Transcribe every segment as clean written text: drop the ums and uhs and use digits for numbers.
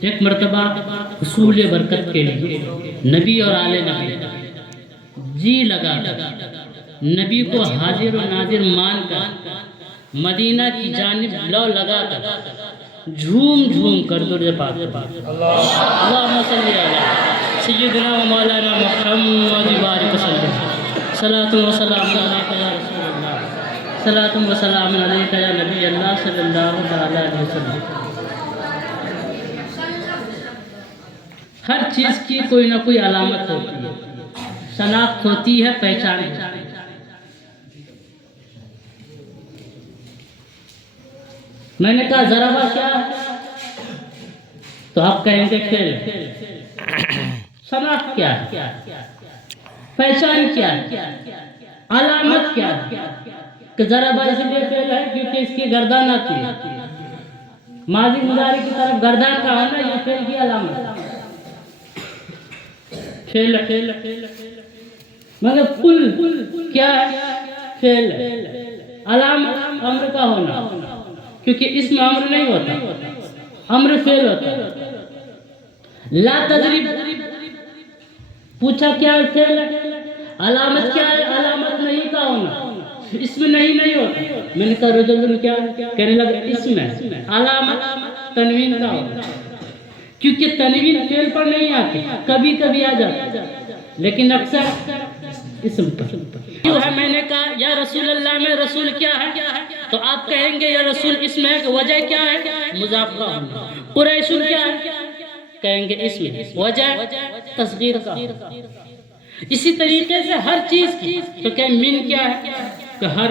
ایک مرتبہ حصول برکت کے لیے نبی اور آل نبی جی لگا نبی کو حاضر و ناظر مان کر مدینہ کی جانب لو لگا کر جھوم جھوم کر درود پاک اللہم صلی علی سیدنا و مولانا محمد بارک وسلم صلاۃ و سلام علیک یا رسول اللہ صلاۃ و سلام علیک یا نبی اللہ صلی اللہ تعالی علیہ وسلم۔ ہر چیز کی کوئی نہ کوئی علامت ہوتی ہے، شناخت ہوتی ہے، پہچان ہوتی ہے۔ میں نے کہا ضربہ کیا ہے تو آپ کہیں گے کھیل۔ شناخت کیا ہے، پہچان کیا ہے، علامت کیا ہے؟ کہ ضربہ اس لیے کھیل ہے کیونکہ اس کی گردان آتی ہے، ماضی مضارع کی طرف گردان کا آنا یہ کھیل کی علامت۔ کھیل مگر کل کیا ہے؟ کھیل ہے۔ علامت امر کا ہونا، کیونکہ اسم امر نہیں ہوتا، امر فعل ہوتا ہے۔ لا تضرب پوچھا کیا فعل ہے، علامت کیا ہے؟ علامت نہیں کا ہونا، اسم نہیں ہوتا۔ میں نے کہا رجل کیا کہنے لگا اسم ہے، علامت تنوین کا ہونا، کیونکہ تنوین فعل پر نہیں آتی، کبھی کبھی آ جاتی لیکن اکثر اسم پر کیوں ہے؟ میں نے کہا یا رسول اللہ میں رسول کیا ہے تو آپ کہیں گے یا رسول اسم ہے، کہ وجہ کیا ہے؟ مضاف کا ہونا۔ قریش کیا ہے؟ کہیں گے اسم ہے، وجہ تصغیر کا۔ اسی طریقے سے ہر چیز کی تو کہ من کیا ہے؟ کہ ہر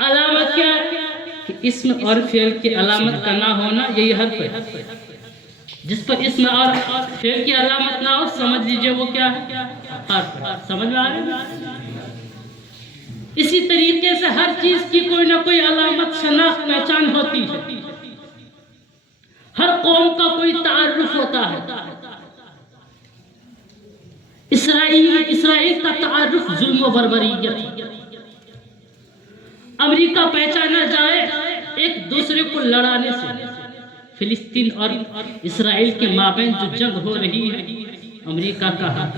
علامت کیا ہے؟ کہ اسم اور فعل کی علامت کا نہ ہونا، یہی حرف ہے۔ جس پر اسم اور فعل کی علامت نہ ہو سمجھ لیجئے وہ کیا ہے؟ حرف ہے۔ سمجھ میں آ رہا ہے؟ اسی طریقے سے ہر چیز کی کوئی نہ کوئی علامت، شناخت، پہچان ہوتی ہے۔ ہر قوم کا کوئی تعارف ہوتا ہے۔ اسرائیل کا تعارف ظلم و بربریت۔ امریکہ پہچانا جائے ایک دوسرے کو لڑانے سے۔ فلسطین اور اسرائیل کے مابین جو جنگ ہو رہی ہے امریکہ کا حق۔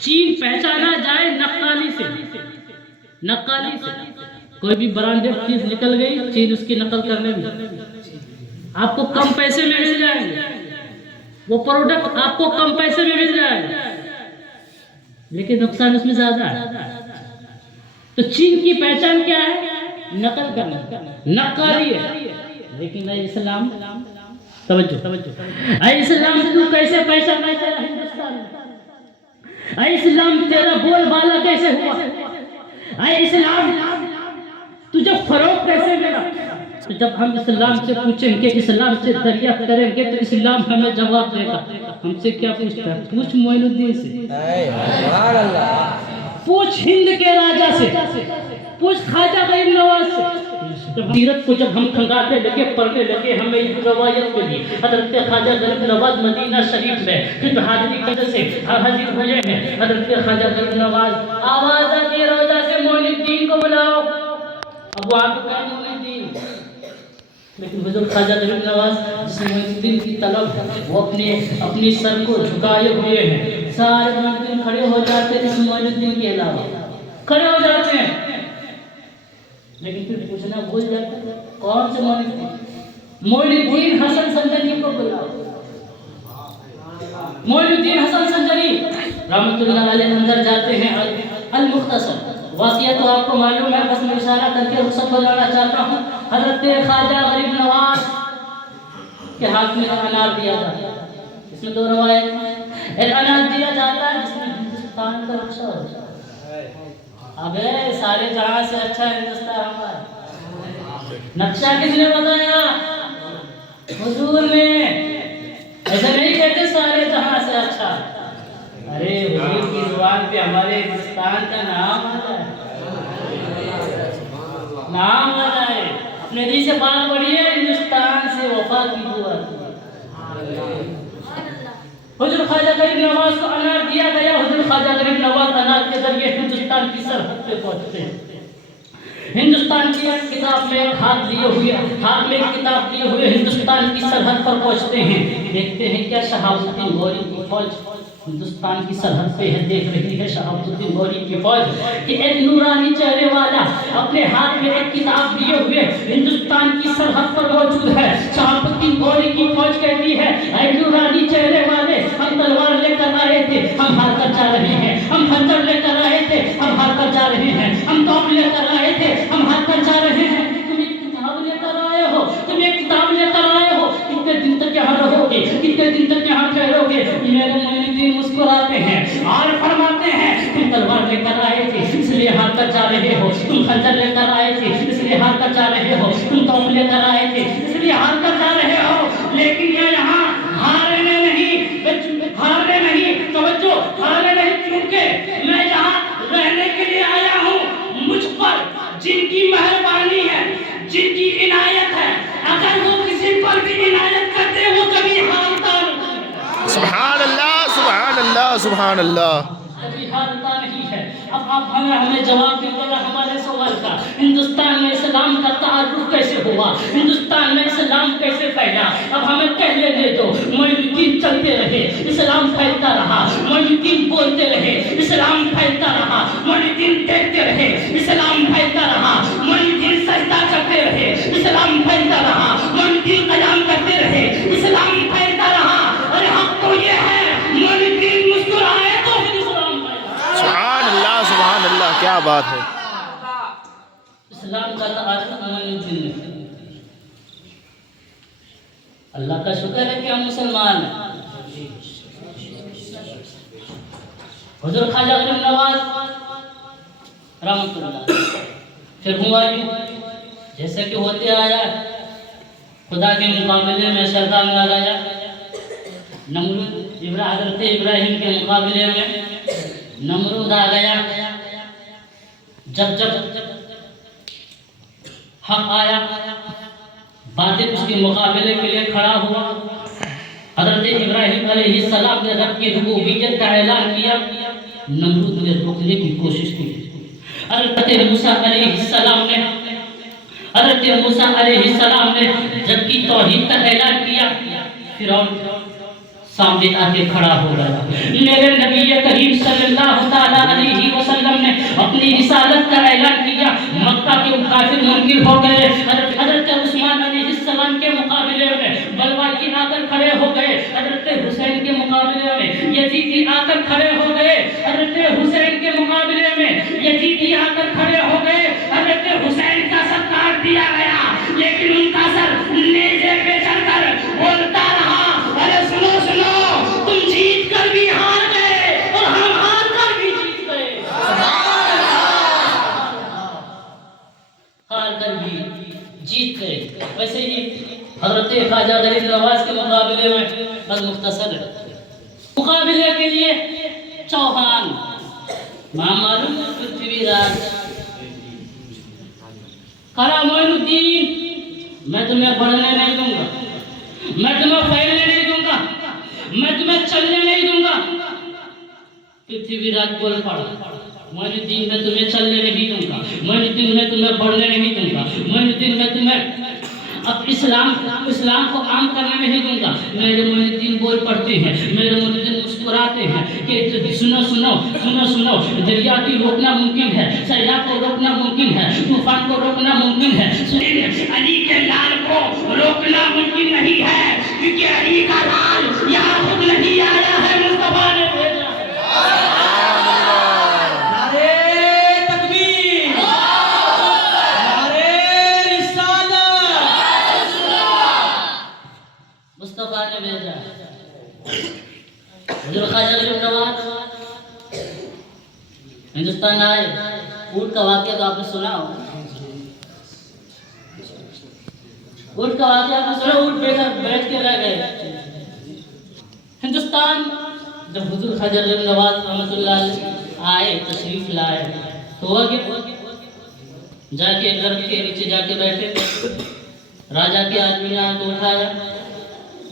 چین پہچانا جائے نقالی سے، نقالی سے۔ کوئی بھی برانڈیڈ چیز نکل گئی چین اس کی نقل کرنے میں آپ کو کم پیسے میں مل جائیں گے، وہ پروڈکٹ آپ کو کم پیسے میں مل جائے گا لیکن نقصان اس میں زیادہ ہے۔ تو چین کی پہچان کیا ہے؟ نقل کرنا، نقالی ہے۔ لیکن اے اسلام توجہ، اے اسلام تو کیسے پہچانا تیرا ہندوستان؟ اے اسلام تیرا بول بالا کیسے ہوا؟ اے اسلام تجھے فروغ کیسے ملا؟ جب ہم اسلام سے پوچھیں گے، اسلام سے دریافت کریں گے تو اسلام ہمیں جواب دے گا۔ ہم سے کیا پوچھتا ہے؟ پوچھ معین الدین سے، پوچھ ہند کے راجہ سے، پوچھ خواجہ غریب نواز سے۔ سیرت کو جب ہم کھنگاتے لگے، پڑھنے لگے، ہمیں ایک روایت ملی حضرت خواجہ غریب نواز مدینہ شریف میں پھر حاضری قدر سے حاضر ہوئے ہیں۔ حضرت خواجہ غریب نواز آواز آتی ہے روضہ سے معین الدین کو بلاؤ۔ اب وہ آپ کو کہیں معین الدین، لیکن حضرت خواجہ غریب نواز جس نے معین الدین کی طلب وہ اپنی سر کو جھکائے ہوئے ہیں، سارے معین الدین کھڑے ہو جاتے ہیں، اس معین الدین کے علاوہ کھڑے ہو جاتے ہیں، لیکن پھر پوچھنا بھول جاتے ہیں کون سے معین الدین؟ معین الدین حسن سنجنی کو بلاؤ۔ معین الدین حسن سنجنی رحمۃ اللہ علیہ اندر جاتے ہیں۔ المختصر واقعہ تو آپ کو معلوم ہے، بس میں اشارہ کر کے رخصت ہو جانا چاہتا ہوں۔ حضرت خواجہ غریب نواز کے ہاتھ میں انار دیا جاتا ہے۔ اس میں دو روایت ہیں، ایک انار دیا جاتا ہے جس میں ہندوستان کا نقشہ ہوتا ہے۔ ابے سارے جہاں سے اچھا ہندوستان ہمارا۔ نقشہ کس نے بتایا؟ حضور نے۔ ایسا نہیں کہتے سارے جہاں سے اچھا، ارے حضور کی زبان پہ ہمارے ہندوستان کا نام آتا ہے، نام آتا ہے۔ اپنے دل سے بات پڑھیے، ہندوستان سے وفا کی دعا۔ حضور خواجہ غریب نواز کو انار دیا گیا۔ حضور خواجہ غریب نواز انار کے ذریعے ہندوستان کی سرحد پہ پہنچتے ہیں۔ ہندوستان کی ایک کتاب میں ہاتھ میں کتاب لیے ہوئے ہندوستان کی سرحد پر پہنچتے ہیں، دیکھتے ہیں کیا شہاب الدین غوری کی فوج ہندوستان کی سرحد پہ ہے، دیکھ رہی ہے شہاب الدین غوری کی فوج کہ ایک نورانی چہرے والا اپنے ہاتھ میں ایک کتاب لیے ہوئے ہندوستان کی سرحد پر موجود ہے۔ شہاب الدین غوری کی فوج کہتی ہے اے نورانی چہرے والے، ہم تلوار لے کر آئے تھے، ہم ہار کر جا رہے ہیں، ہم خنجر لے کر آئے تھے، ہم ہار کر جا رہے ہیں، ہم توپ لے کر آئے تھے، ہم ہار کر جا رہے ہیں۔ تم ایک کتاب لے کر آئے ہو، تم ایک کتاب لے کر آئے ہو، کتنے دن تک یہاں رہو گے، کتنے دن تک یہاں ٹھہرو گے؟ میرے معین الدین مسکراتے ہیں اور فرماتے ہیں تم تلوار لے کر آئے تھے اس لیے ہار کر جا رہے ہو، تم خنجر لے کر آئے تھے اس لیے ہار کر جا رہے ہو، تم توپ لے کر آئے تھے اس لیے ہار کر جا رہے ہو، لیکن یہ یہاں ہارنے نہیں، توجہ، ہارنے نہیں، کیونکہ میں یہاں رہنے کے لیے آیا ہوں۔ مجھ پر جن کی مہربانی ہے، جن کی عنایت ہے، اگر وہ کسی پر بھی عنایت کرتے وہ کبھی ہارتا نہیں۔ سبحان اللہ، سبحان اللہ، سبحان اللہ۔ کبھی ہارتا نہیں ہے۔ اب آپ ہمیں جواب دیتے ہیں ہمارے سوال کا، ہندوستان میں اسلام کا تعارف کیسے ہوا، ہندوستان میں اسلام کیسے پھیلا؟ اب ہمیں کہنے دے دو، معین الدین چلتے رہے، اسلام پھیلتا رہا، معین الدین بولتے رہے، اسلام پھیلتا رہا، معین الدین دیکھتے رہے، اسلام پھیلتا رہا، معین الدین سجدہ کرتے رہے، اسلام پھیلتا رہا، معین الدین قیام کرتے رہے، اسلام پھیلتا رہا۔ اور حق تو یہ ہے معین الدین مسکرائے تو پھر اسلام پھیلا۔ سبحان اللہ، سبحان اللہ، کیا بات ہے۔ اسلام کا تعارف معین الدین نے۔ اللہ کا شکر ہے کہ ہم مسلمان ہیں۔ حضور خواجہ غریب نواز رحمۃ اللہ پھر ہوا یوں جیسے کہ ہوتے آیا، خدا کے مقابلے میں شیطان آ گیا، نمرود حضرت ابراہیم کے مقابلے میں نمرود آ گیا۔ جب حق آیا، باطل اس کے مقابلے کے لیے کھڑا ہوا، حضرت ابراہیم علیہ السلام نے رب کی ربوبیت کا اعلان کیا، نمرود نے روکنے کی کوشش کی۔ حضرت موسیٰ علیہ السلام نے جب کی توحید کا اعلان کیا، فرعون سامنے آ کے کھڑا ہو گیا۔ میرے نبی کریم صلی اللہ تعالیٰ علیہ وسلم نے اپنی رسالت کا اعلان کیا، مکہ کے کافر منکر ہو گئے۔ حضرت عثمان علیہ السلام کے مقابلے میں بلواکی آ کر کھڑے ہو گئے، حضرت حسین کے مقابلے میں یزیدی آ کر کھڑے ہو گئے، حضرت حسین کے مقابلے میں یزیدی آ کر کھڑے ہو گئے۔ حضرت حسین کا سر کاٹ دیا گیا، لیکن ان کا سر نیزے پہ چڑھ کر بولتا رہا، ارے سنو تم جیت کر بھی ہار گئے اور ہم ہار کر بھی جیت گئے، ہار کر بھی جیت گئے۔ ویسے ہی حضرت خواجہ غریب نواز کے مقابلے میں بس مختصر مقابلے کے لیے چوہان معلوم پرتھوی راج کرا معین الدین، میں تمہیں بڑھنے نہیں دوں گا، میں تمہیں پھیلنے نہیں دوں گا، میں تمہیں چلنے نہیں دوں گا۔ پرتھوی راج بول پڑا، معین الدین میں تمہیں چلنے نہیں دوں گا، معین الدین میں تمہیں بڑھنے نہیں دوں گا، معین الدین میں تمہیں اب اسلام کو عام کرنے نہیں دوں گا۔ میرے معین الدین بول پڑتے ہیں، میرے معین الدین مسکراتے ہیں کہ سنو، دریا کی روکنا ممکن ہے، سیلاب کو روکنا ممکن ہے، طوفان کو روکنا ممکن ہے، علی کے لال کو روکنا ممکن نہیں ہے، کیونکہ علی کا لال یہاں خود نہیں آیا ہے، مصطفیٰ نے بھیجا ہے۔ مصطفیٰ نے بھیجا ہے۔ حضور خواجہ غریب نواز ہندوستان آئے، اونٹ کا واقعہ تو آپ نے سنا ہو، اونٹ کا واقعہ آپ نے سنا، اونٹ پہ بیٹھ کے رہ گئے ہندوستان۔ جب حضور خواجہ غریب نواز رحمۃ اللہ علیہ آئے، تشریف لائے، تو ہوا کہ جا کے درخت کے نیچے جا کے بیٹھے، راجا کے آدمی نے آ کے اٹھایا،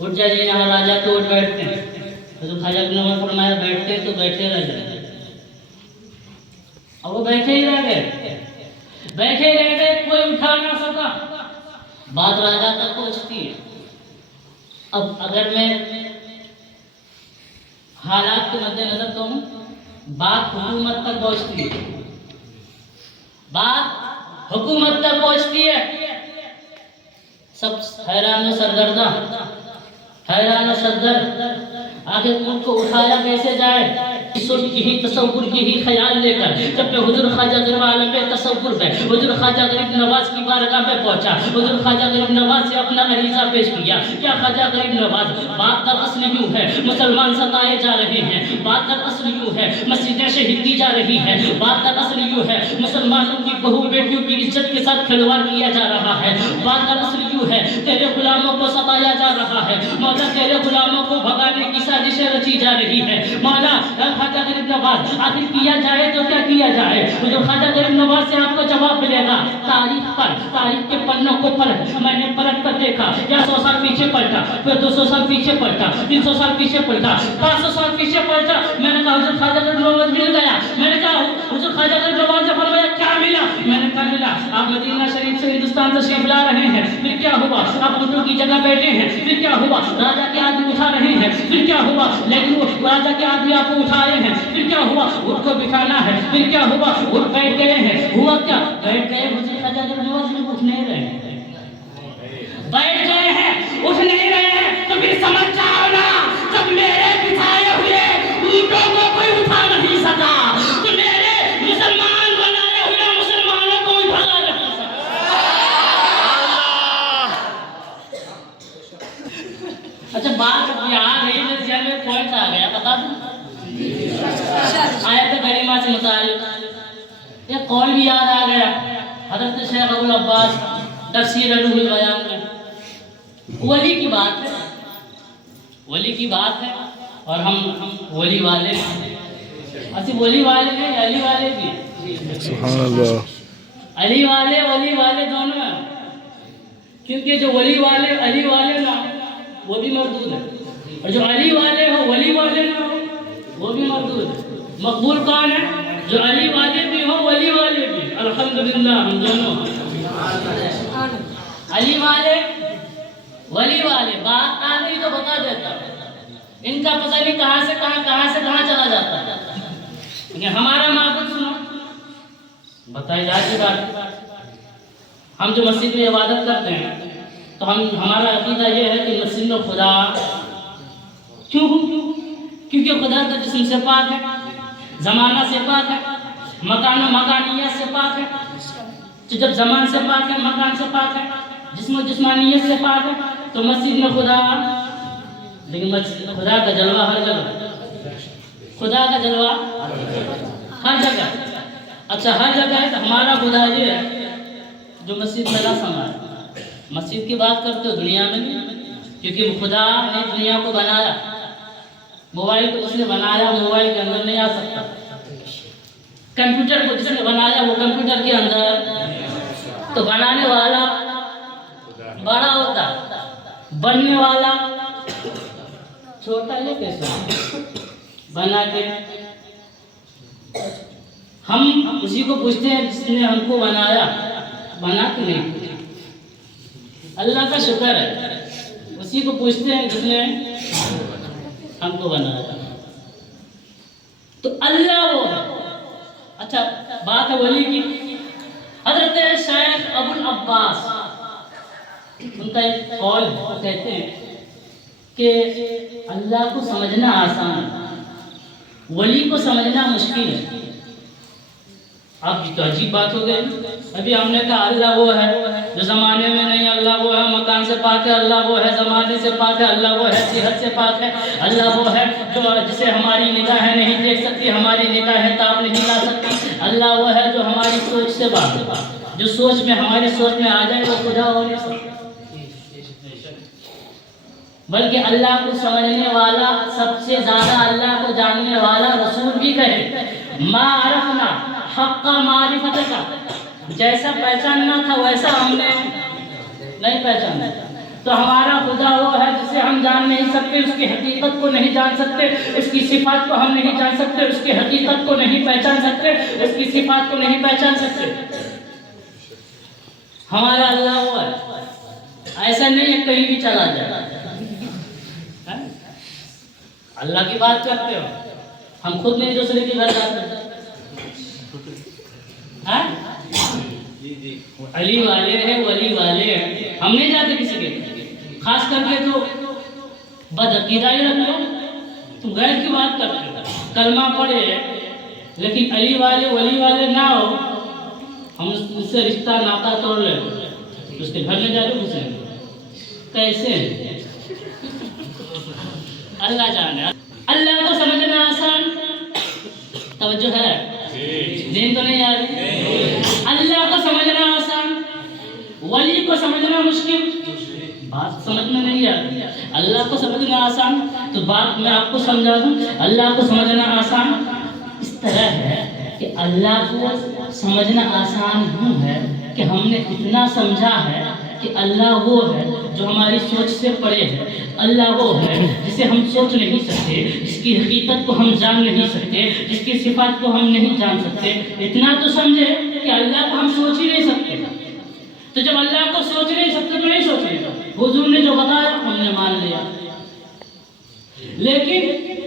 اٹھ جائیے یہاں راجا تو اٹھ بیٹھتے ہیں۔ حضور خواجہ غریب نواز فرمایا بیٹھتے تو بیٹھے رہ جائیں، اور وہ بیٹھے ہی رہ گئے۔ بیٹھے رہ گئے، کوئی اٹھا نہ سکا، بات راجا تک پہنچتی ہے۔ اب اگر میں حالات کے مد نظر کہوں، بات حکومت تک پہنچتی ہے، بات حکومت تک پہنچتی ہے، سب حیران و سرگردہ، حیران و سرگرد، آگے ملک کو اٹھایا کیسے جائے، یہی تصور یہی خیال لے کر جب میں حضور خواجہ غریب عالم تصور میں حضور خواجہ غریب نواز کی بارگاہ میں پہنچا، حضور خواجہ غریب نواز سے اپنا عریضہ پیش کیا۔ کیا خواجہ غریب نواز، بات در اصل یوں ہے مسلمان ستائے جا رہے ہیں، بات در اصل یوں ہے مسجدیں شہید کی جا رہی ہیں، بات در اصل یوں ہے مسلمانوں کی بہو بیٹیوں کی عزت کے ساتھ کھلواڑ کیا جا رہا ہے، بات در اصل یوں ہے تیرے غلاموں کو ستایا جا رہا ہے، مولا تیرے غلاموں کو بھگانے کی سازشیں رچی جا رہی ہے، مولا خواجہ غریب نواز آخر کیا جائے تو کیا کیا جائے؟ حضور خواجہ غریب نواز سے آپ کو جواب ملے گا، تاریخ پر، تاریخ کے پنوں کو پلٹ، میں نے پلٹ کر دیکھا، یا 100 سال پیچھے پلٹا، پھر 200 سال پیچھے پلٹا، 300 سال پیچھے پلٹا، 500 سال پیچھے پلٹا، میں نے کہا حضور خواجہ غریب نواز مل گیا، میں نے کہا حضور خواجہ غریب نواز نے فرمایا کیا ملا؟ میں نے کہا ملا آپ مدینہ شریف سے ہندوستان تشریف لا رہے ہیں، پھر کیا ہوا؟ آپ اونٹوں کی جگہ بیٹھے ہیں، پھر کیا ہوا؟ راجا کے آدمی اٹھا رہے ہیں، پھر کیا ہوا؟ لیکن وہ راجا کے آدمی آپ کو اٹھائے ہیں، پھر کیا ہوا؟ اٹھ کو بٹھانا ہے، پھر کیا ہوا؟ اٹھ بیٹھ گئے ہیں، ہوا کیا؟ بیٹھ گئے، حضور خواجہ غریب نواز میں اٹھ نہیں رہے ہیں، بیٹھ گئے ہیں، اٹھ نہیں رہے ہیں، تو پھر سمجھ جاؤ نا، جب میرے بٹھائے ہوئے اونٹوں کو کوئی اٹھا نہیں سکا تو میرے مسلمان بنائے ہوئے مسلمانوں کو اٹھا نہیں سکا۔ اچھا بات یہاں نہیں، میرے ذہن میں پوائنٹ آ گیا، بتا دوں آیت کریمہ سے متعلق ایک قول بھی یاد آ گیا، حضرت شیخ ابو العباس تفسیر روح البیان میں، ولی کی بات ہے، ولی کی بات ہے، اور ہم ولی والے ہیں، اسی ولی والے ہیں، علی والے بھی ہیں، سبحان اللہ، علی والے ولی والے دونوں ہیں، کیونکہ جو ولی والے علی والے نہ وہ بھی مردود ہے، اور جو علی والے ہو ولی والے نہ ہو وہ بھی مردود ہے۔ مقبول کون ہے؟ جو علی والے بھی ہو ولی والے بھی، الحمدللہ ہم دونوں علی والے ولی والے۔ بات آ گئی تو بتا دیتا ہوں، ان کا پتہ نہیں کہاں سے کہاں چلا جاتا ہے، لیکن ہمارا معبود سنو، بتائی جاتی بات، ہم جو مسجد میں عبادت کرتے ہیں تو ہمارا عقیدہ یہ ہے کہ مسجد میں خدا کیوں؟ کیونکہ خدا کا جسم سے پاک ہے، زمانہ سے پاک ہے، مکان و مکانیت سے پاک ہے، تو جب زمان سے پاک ہے، مکان سے پاک ہے، جسم و جسمانیت سے پاک ہے، تو مسجد میں خدا، لیکن مسجد میں خدا کا جلوہ ہر جگہ، خدا کا جلوہ ہر جگہ، اچھا ہر جگہ ہے، تو ہمارا خدا یہ ہے جو مسجد میں نہ سما ہے۔ مسجد کی بات کرتے ہو دنیا میں نہیں، کیونکہ خدا نے دنیا کو بنایا، موبائل کو جس نے بنایا موبائل کے اندر نہیں آ سکتا، کمپیوٹر کو جس نے بنایا وہ کمپیوٹر کے اندر، تو بنانے والا بڑا ہوتا، بننے والا چھوٹا، یہ کیسے بنا کے ہم اسی کو پوچھتے ہیں جس نے ہم کو بنایا، بنا کے نہیں، اللہ کا شکر ہے، اسی کو پوچھتے ہیں جس نے ہم کو بنایا، تو اللہ وہ ہے۔ اچھا بات ہے ولی کی، حضرت شیخ ابو العباس ان کا ایک قول ہے، وہ کہتے ہیں کہ اللہ کو سمجھنا آسان ہے، ولی کو سمجھنا مشکل ہے۔ اب یہ تو عجیب بات ہو گئی، ابھی ہم نے کہا اللہ وہ ہے جو زمانے میں نہیں، اللہ وہ ہے مکان سے پاک ہے، اللہ وہ ہے زمانے سے پاک ہے، اللہ وہ ہے صحت سے پاک ہے، اللہ وہ ہے جو جسے ہماری نگاہیں نہیں دیکھ سکتی، ہماری نگاہیں تاب نہیں لا سکتی، اللہ وہ ہے جو ہماری سوچ سے باہر ہے، جو سوچ میں ہماری سوچ میں آ جائے وہ خدا ہو نہیں سکتا، بلکہ اللہ کو سمجھنے والا، سب سے زیادہ اللہ کو جاننے والا رسول بھی کہے ما عرفنا حق معرفت کا، جیسا پہچاننا تھا ویسا ہم نے نہیں پہچانا، تو ہمارا خدا وہ ہے جسے ہم جان نہیں سکتے، اس کی حقیقت کو نہیں جان سکتے، اس کی صفات کو ہم نہیں جان سکتے، اس کی حقیقت کو نہیں پہچان سکتے، اس کی صفات کو نہیں پہچان سکتے، ہمارا اللہ وہ ہے، ایسا نہیں ہے کہیں بھی چلا جائے. اللہ کی بات کرتے ہو، ہم خود نہیں دوسرے کے گھر جاتے. علی والے ہیں، ولی والے ہیں، ہم نہیں جاتے کسی کے. خاص کر کے تو بدعقیدہ ہی رکھ لو. تم غیر کی بات کرتے ہو، کلمہ پڑھے لیکن علی والے ولی والے نہ ہو، ہم اس سے رشتہ ناتا توڑ لیں، اس کے گھر میں جا کے گھسیں گے. کیسے؟ اللہ جانے. اللہ کو سمجھنا آسان، توجہ ہے، دین تو نہیں آ رہی. اللہ کو سمجھنا آسان، ولی کو سمجھنا مشکل. بات سمجھ میں نہیں آ رہی. اللہ کو سمجھنا آسان تو بات میں آپ کو سمجھا دوں. اللہ کو سمجھنا آسان اس طرح ہے کہ اللہ کو سمجھنا آسان یوں ہے کہ ہم نے اتنا سمجھا ہے کہ اللہ وہ ہے جو ہماری سوچ سے پرے ہے. اللہ وہ ہے جسے ہم سوچ نہیں سکتے، جس کی حقیقت کو ہم جان نہیں سکتے، جس کی صفات کو ہم نہیں جان سکتے. اتنا تو سمجھے کہ اللہ کو ہم سوچ ہی نہیں سکتے. تو جب اللہ کو سوچ نہیں سکتے تو نہیں سوچیں گے. حضور نے جو بتایا ہم نے مان لیا. لیکن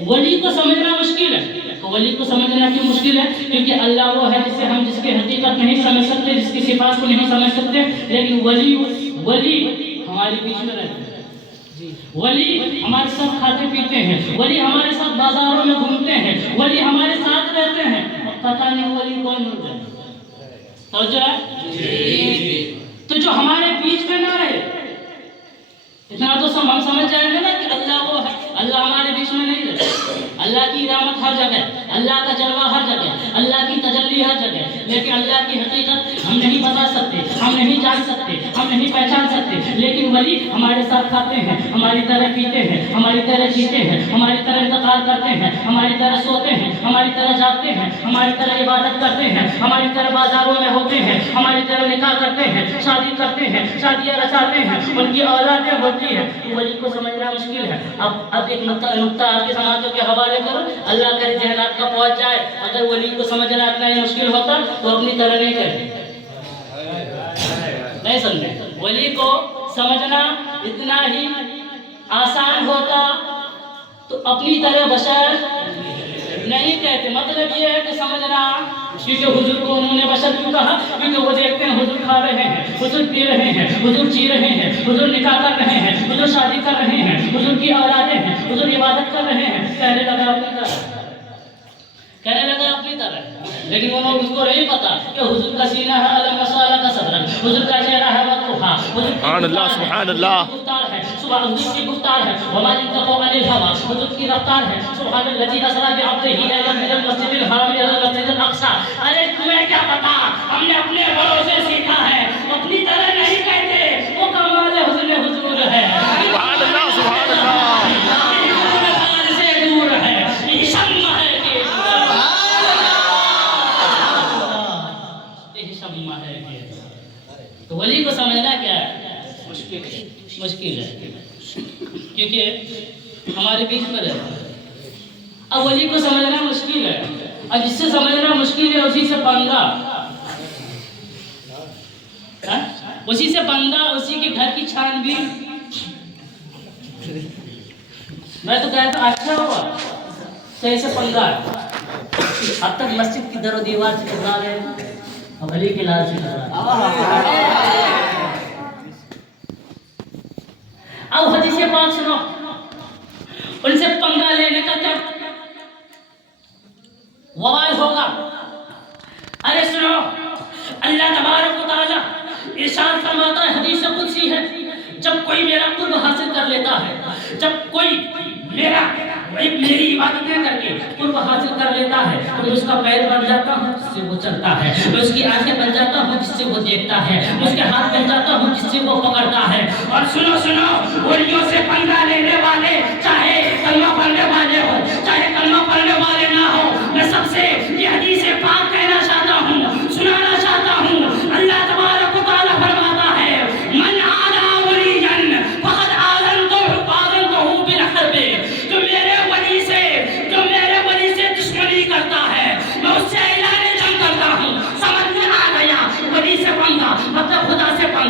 ولی کو سمجھنا مشکل ہے. ولی کو سمجھنا کیوں مشکل ہے؟ کیونکہ اللہ وہ ہے جسے ہم جس کی حقیقت نہیں سمجھ سکتے، جس کی صفات کو نہیں سمجھ سکتے. لیکن ولی ہمارے بیچ میں رہتے ہیں. ولی ہمارے ساتھ کھاتے پیتے ہیں، ولی ہمارے ساتھ بازاروں میں گھومتے ہیں، ولی ہمارے ساتھ رہتے ہیں. پتہ نہیں ولی کون ہوتا ہے. توجہ ہے؟ تو جو ہمارے بیچ میں نہ رہے، اتنا تو ہم سمجھ جائیں گے نا کہ اللہ وہ ہے. اللہ ہمارے بیچ میں نہیں رہے. اللہ کی رحمت ہر جگہ، اللہ کا جلوہ ہر جگہ، اللہ کی تجلی ہر جگہ. لیکن اللہ کی حقیقت ہم نہیں بتا سکتے، ہم نہیں جان سکتے، ہم نہیں پہچان سکتے. لیکن ولی ہمارے ساتھ کھاتے ہیں، ہماری طرح پیتے ہیں، ہماری طرح جیتے ہیں، ہماری طرح انتقال کرتے ہیں، ہماری طرح سوتے ہیں، ہماری طرح جاگتے ہیں، ہماری طرح عبادت کرتے ہیں، ہماری طرح بازاروں میں ہوتے ہیں، ہماری طرح نکاح کرتے ہیں، شادی کرتے ہیں، شادیاں رچاتے ہیں، ان کی اولادیں ہوتی ہیں. ولی کو سمجھنا مشکل ہے. اب ایک نقطہ آپ کے سماجوں کے حوالے کرو، اللہ کرے ذہن آپ کا پہنچ جائے. اگر ولی کو سمجھنا اتنا ہی مشکل ہوتا تو اپنی طرح نہیں کرتے. نہیں سمجھے؟ ولی کو سمجھنا اتنا ہی آسان ہوتا تو اپنی طرح بشر نہیں کہتے. مطلب یہ ہے کہ سمجھنا، کیونکہ حضور کو انہوں نے بشر کیوں کہا؟ کیونکہ وہ دیکھتے ہیں حضور کھا رہے ہیں، حضور پی رہے ہیں، حضور جی رہے ہیں، حضور نکاح کر رہے ہیں، حضور شادی کر رہے ہیں، حضور کی اولادیں ہیں، حضور عبادت کر رہے ہیں. کہنے لگا اپنی طرح، کہنے لگا اپنی طرح. لیکن وہ لوگ اس کو نہیں پتا کہ حضور کا سینہ ہے علم مسالہ کا صدر، حضور کا چہرہ ہے وقوحہ، سبحان اللہ سبحان اللہ. حضور کی گفتار ہے وما ينطق عن الهوى، حضور کی رفتار ہے سبحان الذي اسرى بعبده ليلا من المسجد الحرام الى المسجد الاقصى. ارے تمہیں کیا پتا، ہم نے اپنے بڑوں سے سیکھا ہے، اپنی طرح نہیں کہتے. وہ کمال حسن حضور ہے. سبحان اللہ سبحان اللہ. سے دور ہے، یہ شمع ہے کہ یہ شمع ہے کہ. تو ولی کو سمجھنا کیا ہے؟ مشکل ہے، کیونکہ ہمارے بیچ میں رہتا ہے. اب ولی کو سمجھنا مشکل ہے، اور جس سے سمجھنا مشکل ہے اسی سے پنگا، اسی سے پنگا، اسی کے گھر کی چھان بھی. میں تو کہتا ہوں اچھا ہوا صحیح سے پنگا ہے. اب تک مسجد کی در و دیوار سے ٹکرا رہے ہیں، اب ولی کے لال سے ٹکرا. اب حدیث پاک سنو، ان سے پنگا لینے کا کیا وبال ہوگا. ارے سنو، اللہ تبارک و تعالی ارشاد فرماتا ہے، حدیث قدسی ہے، جب کوئی میرا قرب حاصل کر لیتا ہے، جب کوئی میری عبادتیں کر کے قرب حاصل کر لیتا ہے تو میں اس کا پیر بن جاتا ہوں جس سے وہ چلتا ہے، میں اس کی آنکھیں بن جاتا ہوں جس سے وہ دیکھتا ہے، میں اس کے ہاتھ بن جاتا ہوں جس سے وہ پکڑتا ہے. اور سنو ولیوں سے پنگا لینے والے، چاہے کلمہ پڑھنے والے ہو چاہے کلمہ پڑھنے والے نہ ہو، میں سب سے یہ حدیث پاک کہنا چاہتا ہوں، سنانا چاہتا ہوں. اللہ تبارک و تعالیٰ فرماتا ہے، من عادى وليا فقد آذنته بالحرب. جو میرے ولی سے دشمنی کرتا ہے میں اس سے اعلان جنگ کرتا ہوں. سمجھ میں آ گیا؟ ولی سے پنگا مطلب خدا سے پنگا.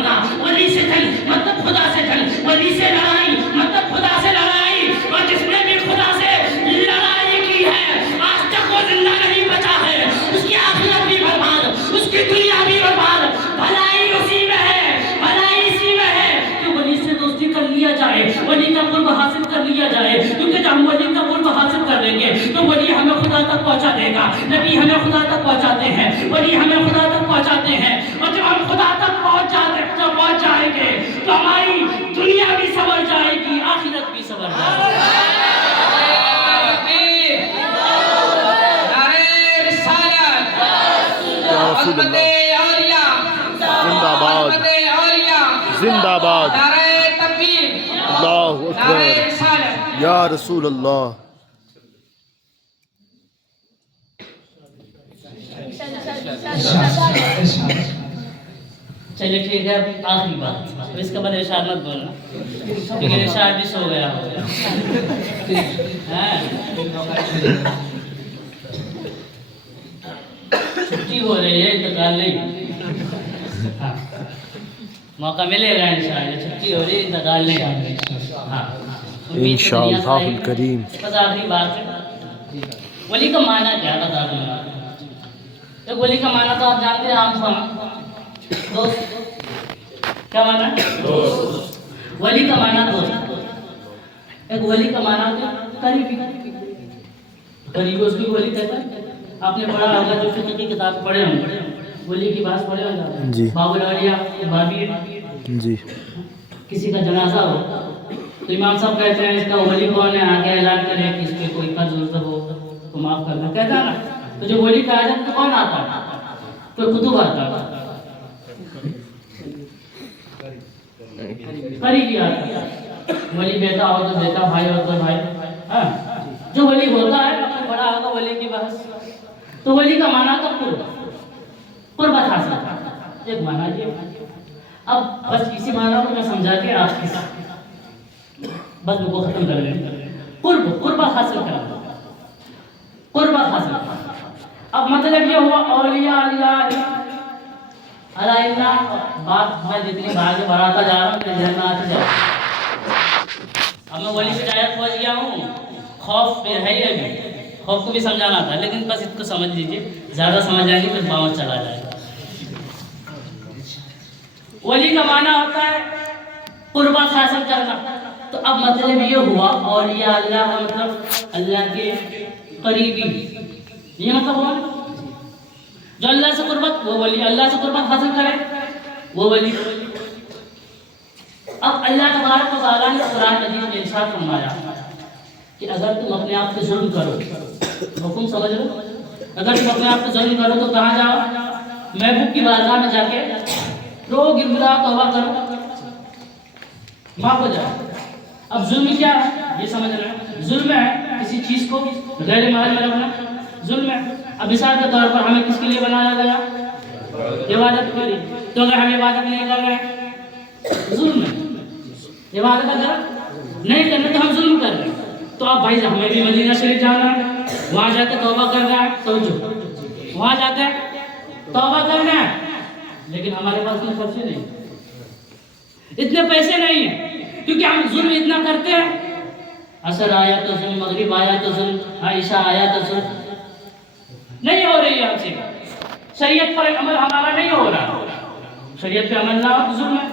یا رسول اللہ. چلیے ٹھیک ہے. آخری بات اس کے بعد ارشاد مت بولنا کیونکہ ارشاد بھی سو گیا ہوگا. چھٹی ہو رہی ہے انتقال نہیں. موقع ملے گا انشاءاللہ. چھٹی ہو رہی ہے انتقال نہیں. انشاءاللہ الکریم. بس آخری بات ہے ولی کا معنی کیا بتا دوں. ولی کا معنی تو آپ جانتے ہیں. عام فہم دوست. کیا معنی؟ ولی کا معنی دوست. ایک ولی کا معنی ہوتا ہے قریبی. قریبی اس کی ولی کہتا ہے. آپ نے پڑھا ہوگا جو فقہ کی کتاب پڑھے ہوں گے ولی کی بات پڑھے ہوں گے. جی. باب الاولیاء بابی. جی. کسی کا جنازہ ہو تو امام صاحب کہتے ہیں اس کا ولی کون ہے آگے اعلان کرے کہ اس پہ کوئی قرض ہو تو معاف کرنا. کہتا ہے نا. تو جو ولی کہا جاتا تو کون آتا ہے؟ کوئی کتب آتا ہے. قریبی آتا ہے. ولی بیٹا ہو تو بیٹا, بھائی ہو تو بھائی. جو ولی ہوتا ہے آپ نے پڑھا ہوگا ولی کی بحث. تو ولی کا معنی تو قربت حاصل کرنا. ایک معنی یہ. اب بس اسی معنی کو میں سمجھا کے آپ کے ساتھ بس وہ ختم کر لیں. قربت حاصل کرنا. قربت حاصل کرنا. اب مطلب یہ ہوا اولیاء اللہ بات میں جتنی آگے بڑھاتا جا رہا ہوں میرے ذہن میں آتی جا رہا ہے. اب میں ولی پہ آیت پہنچ گیا ہوں. خوف پہ ہے ہی ابھی. خوف کو بھی سمجھانا تھا لیکن بس اس کو سمجھ لیجیے. زیادہ سمجھ جائیں گے پھر باؤں چلا جائے گا. ولی کا معنی ہوتا ہے قربت حاصل کرنا. تو اب مطلب یہ ہوا اولیاء اللہ کا مطلب اللہ کے قریبی. یہ مطلب ہوا جو اللہ سے قربت وہ ولی. اللہ سے قربت حاصل کرے وہ ولی. اب اللہ تبارک و تعالیٰ نے قرآن مجید میں ارشاد فرمایا کہ اگر تم اپنے آپ پہ ظلم کرو. حکم سمجھ لو. اگر تم اپنے آپ پہ ظلم کرو تو کہاں جاؤ؟ محبوب کی بارگاہ میں جا کے رو گرگرا توبہ کرو, معاف ہو جائے. اب ظلم کیا ہے یہ سمجھ رہے ہیں. ظلم ہے کسی چیز کو غیر محل میں رکھنا. ظلم ہے. اب مثال کے طور پر ہمیں کس کے لیے بنایا گیا؟ عبادت کے لیے. تو اگر ہم عبادت نہیں کر رہے ظلم ہے. عبادت اگر نہیں کرنے تو ہم ظلم کر رہے ہیں. تو اب بھائی ہمیں بھی مدینہ شریف جانا ہے, وہاں جا کے توبہ کرنا ہے. توجہ, وہاں جا کے توبہ کرنا ہے لیکن ہمارے پاس اتنے پیسے نہیں, اتنے پیسے نہیں ہیں کیونکہ ہم ظلم اتنا کرتے ہیں. عصر آیا تو ظلم, مغرب آیا تو ظلم, عشاء آیا تو ظلم. نہیں ہو رہی ہے ہم سے. شریعت پر عمل ہمارا نہیں ہو رہا. شریعت پہ عمل نہ ہو تو ظلم ہے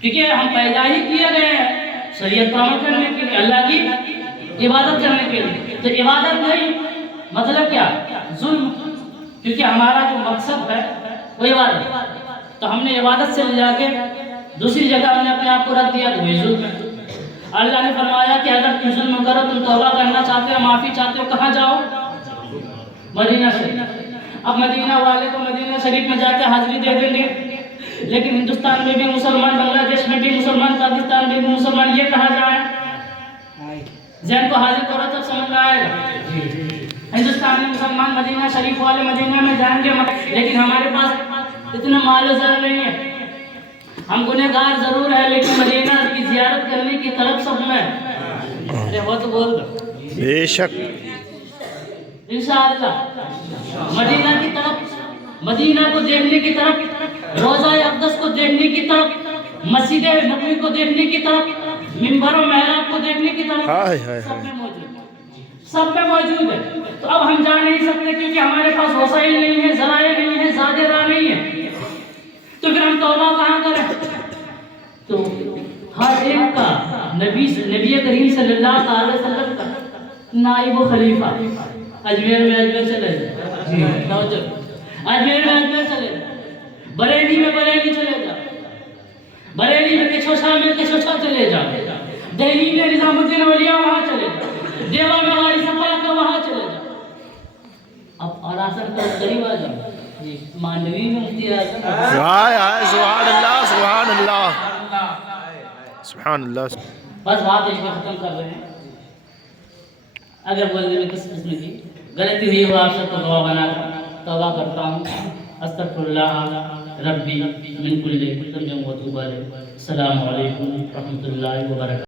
کیونکہ ہم پیدا ہی کیے گئے ہیں شریعت پر عمل کرنے کے لیے, اللہ کی عبادت کرنے کے لیے. تو عبادت نہیں مطلب کیا؟ ظلم. کیونکہ ہمارا جو مقصد ہے وہ عبادت. تو ہم نے عبادت سے لے جا کے دوسری جگہ ہم نے اپنے آپ کو رکھ دیا تو یہ ظلم ہے. اللہ نے فرمایا کہ اگر تم ظلم کرو, تم توبہ کرنا چاہتے ہو, معافی چاہتے ہو, کہاں جاؤ؟ مدینہ شریف. اب مدینہ والے تو مدینہ شریف میں جا کے حاضری دے دیں گے لیکن ہندوستان میں بھی مسلمان, بنگلہ دیش میں بھی مسلمان, پاکستان میں بھی مسلمان, یہ کہا جائے ذہن کو حاضر کرو تب سمجھ میں آئے گا. ہندوستان میں مسلمان مدینہ شریف والے مدینہ میں جائیں گے لیکن ہمارے پاس اتنا مال و زر نہیں ہے. ہم گنہگار ضرور ہے لیکن مدینہ کی زیارت کرنے کی طلب سب میں. ارے وہ تو بول دو. بے شک انشاءاللہ مدینہ کی طرف, مدینہ کو دیکھنے کی طرف, روضہ اقدس کو دیکھنے کی طرف, مسجد نبوی کو دیکھنے کی طرف, منبر و محراب کو دیکھنے کی طرف, سب میں موجود ہے. سب میں موجود ہے. تو اب ہم جا نہیں سکتے کیونکہ ہمارے پاس وسائل نہیں ہے, ذرائع نہیں ہے, زیادہ راہ نہیں ہے. تو پھر ہم توبہ کہاں کریں؟ تو ہر ایک کا نبی کریم صلی اللہ علیہ وسلم کا نائب و خلیفہ اجمیر میں اجمیر چلے جا, اجمیر میں اجمیر چلے جا, بریلی میں بریلی چلے جا, بریلی میں کچھوچا میں کچھوچا چلے جا, دہلی میں نظام الدین اولیاء وہاں چلے جا, دیوا میں غاری سپاہ کا وہاں چلے جا. اب آراسر کا قریب آ جا, مانوی میں مفتی اعظم. سبحان اللہ, سبحان اللہ, سبحان سبحان اللہ. بس بات اس میں ختم کر رہے ہیں. اگر بولنے میں کسی قسم کی غلطی ہوئی ہو آپ سب کو دعا بنا کر توبہ کرتا ہوں. استغفر اللہ ربی من کل ذنب و اتوب الیہ. السلام علیکم ورحمۃ اللہ وبرکاتہ.